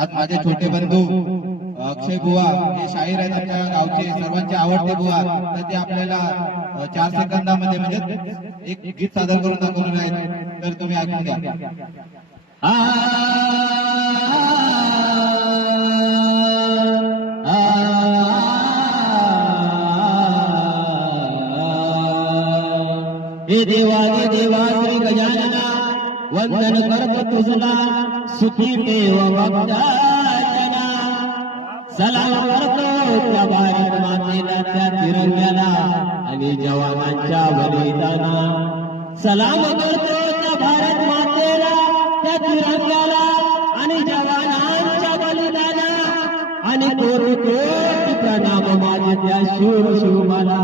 आज माझे छोटे बंधू अक्षय बुवा हे शाहीर आहेत आपल्या गावचे, सर्वांचे आवडते बुवा, तर ते आपल्याला 4 सेकंदामध्ये म्हणजे एक गीत सादर करून दाखवलेलं आहे, तर तुम्ही ऐकून घ्या. हे देवा श्री गजानना, वंदन करतो तुझला सुखी देव भक्ताजना. सलाम करतो त्या भारत मातेला, त्या तिरंग्याला आणि जवानांच्या बलिदाना. सलाम करतो त्या भारत मातेला, त्या तिरंग्याला आणि जवानांच्या बलिदाना. आणि कोटी कोटी प्रणाम माझे त्या शूर शिवबाला.